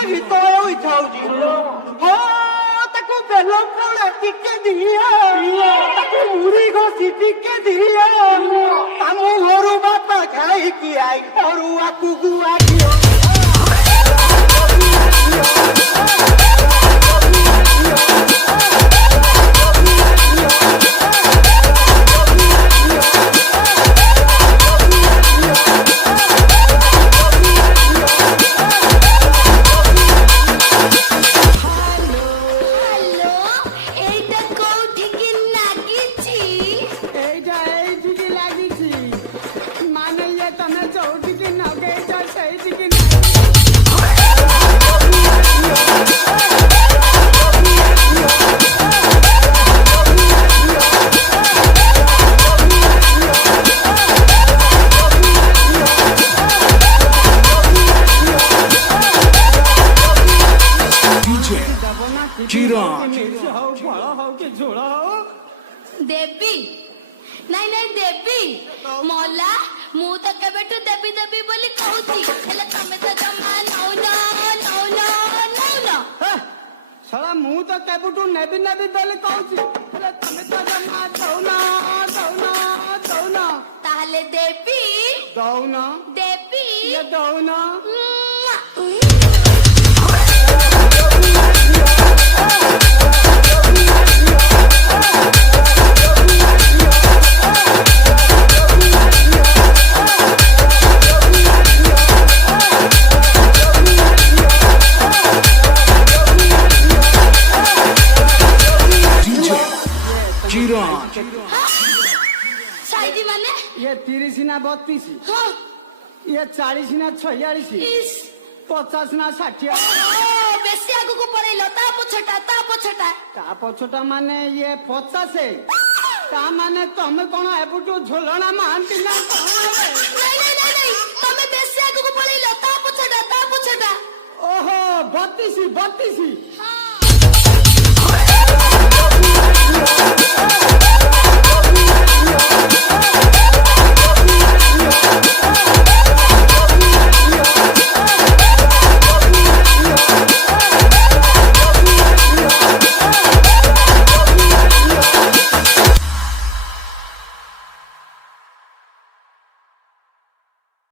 ଭିତରେ ହୋଇଥାଉଛି। ହଁ ତାକୁ ବେଲ ପଣା ଟିକେ ଦିଏ, ତାକୁ ମୁଢି ଘଷି ଟିକେ ଦିଏ। ଆମ ଘରୁ ବାପା ଖାଇକି ଆଇ ଅରୁଆକୁ ଗୁଆ ଦିଅ। देवी नहीं नहीं देवी मोला मु तो केबेठु देवी देवी बोली कहूती हेले तमे तो जमा नौना नौना नौना साला मु तो केबेठु नेबी नेबी बोली कहूती हेले तमे तो जमा दौना दौना दौना ताहले देवी दौना देवी ये दौना साइजी माने ये 30 ना 32 हां ये 40 ना 46 50 ना 60 बेसी आगु को पड़ेलो ता पछटा माने ये 50 ता माने तमे कोन एबुटू झोलना मानती ना नहीं तमे बेसी आगु को पड़ेलो ता पछटा ओहो 32 हां